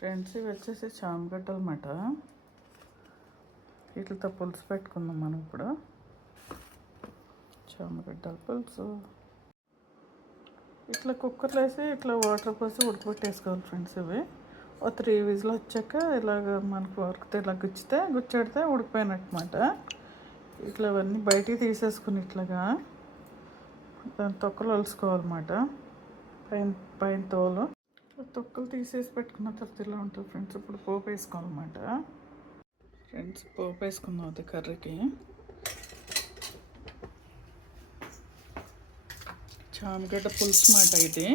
Friends ఇవి వచ్చేసి చామగడ్డలు అన్నమాట. వీటితో పులుసు పెట్టుకుందాం మనం ఇప్పుడు. చామగడ్డల పులుసు ఇట్లా కుక్కర్లో వేసి ఇట్లా వాటర్ పోసి ఉడకబెట్టేసుకోవాలి ఫ్రెండ్స్. ఇవి ఒక 3 విజిల్ వచ్చాక ఇలాగ మనకు ఉడికితే ఇలా గుచ్చెడితే ఉడికిపోయినట్టమాట. ఇట్లా అవన్నీ బయటికి తీసేసుకుని ఇట్లాగా దాని తొక్కలు వలుసుకోవాలన్నమాట. పైన తోలు తొక్కలు తీసేసి పెట్టుకున్న తర్వాత ఇలా ఉంటుంది ఫ్రెండ్స్. ఇప్పుడు పోపు వేసుకోవాలన్నమాట. ఫ్రెండ్స్ పోపు వేసుకుందాం అది కర్రీకి. చామగడ్డ పులుసు మాట ఇది.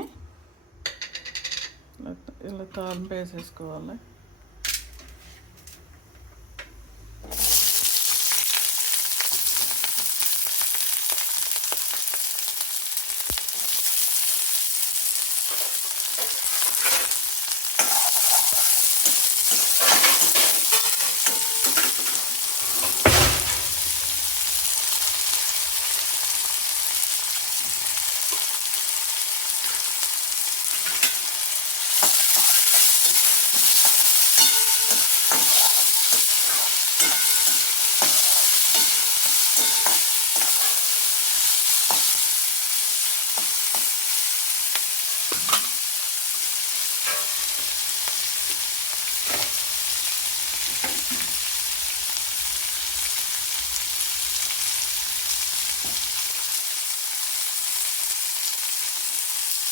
ఇలా తాలింపు వేసేసుకోవాలి.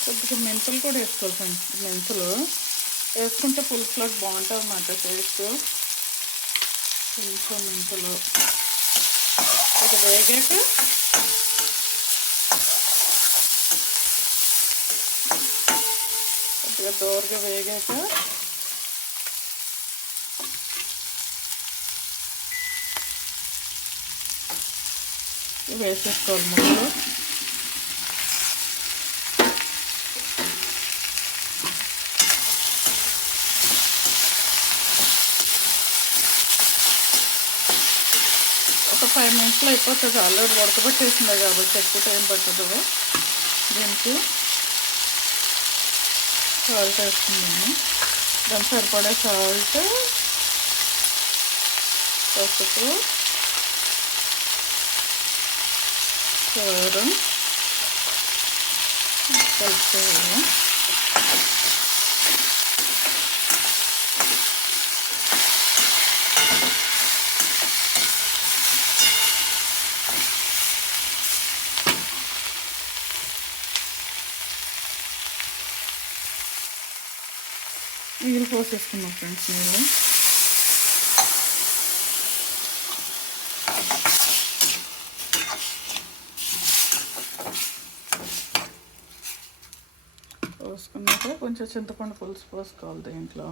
కొద్దిగా మెంతులు కూడా వేసుకోవాలి ఫ్రెండ్స్. మెంతులు వేసుకుంటే పులుసులోకి బాగుంటుంది అన్నమాట టేస్ట్. కొంచెం మెంతులు ఇది వేగాక కొద్దిగా దోరగా వేగాక వేసేసుకోవాలి ముక్కలు. ఒక 5 మినిట్స్లో అయిపోతుంది. ఆల్రెడీ ఉడకబెట్టేసిందే కాబట్టి ఎక్కువ టైం పట్టదు. దీనికి సాల్ట్ వేసుకుందాము. దానికి సరిపడే సాల్ట్, పసుపు, కారం కలుపుకోవాలి. నీళ్ళు పోసేసుకున్నాం ఫ్రెండ్స్. నీళ్ళు పోసుకున్నాక కొంచెం చింతపండు పులుసు పోసుకోవాలి. దీంట్లో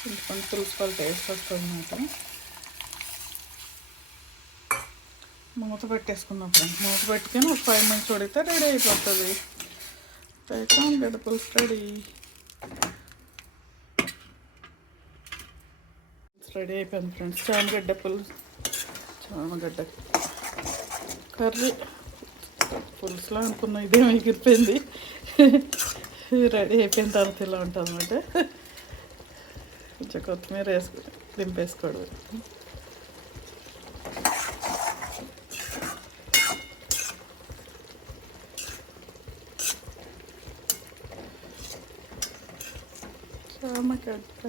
చింతపండు పులుసు వాళ్ళు టేస్ట్ వస్తుంది అన్నమాట. మూత పెట్టేసుకున్నాం ఫ్రెండ్స్. మూత పెట్టుకొని ఒక 5 మినిట్స్ ఉడికితే రెడీ అయిపోతుంది. చామగడ్డ పులుసు రెడీ. రెడీ అయిపోయింది ఫ్రెండ్స్. చామగడ్డ పులుసు, చామగడ్డ కర్రీ. పులుసులో అనుకున్నా, ఇదేమో ఎగిరిపోయింది. రెడీ అయిపోయిన తర్వాత ఇలా ఉంటుంది అన్నమాట. కొంచెం కొత్తిమీర వేసుకొని దింపేసుకోవడం. చామగడ్డ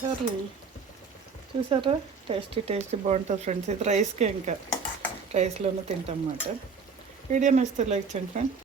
కర్రీ చూసారా? టేస్టీ బాగుంటుంది ఫ్రెండ్స్. ఇది రైస్కే, ఇంకా రైస్లోనే తింటాం అన్నమాట. వీడియో నచ్చితే లైక్ చేయండి ఫ్రెండ్స్.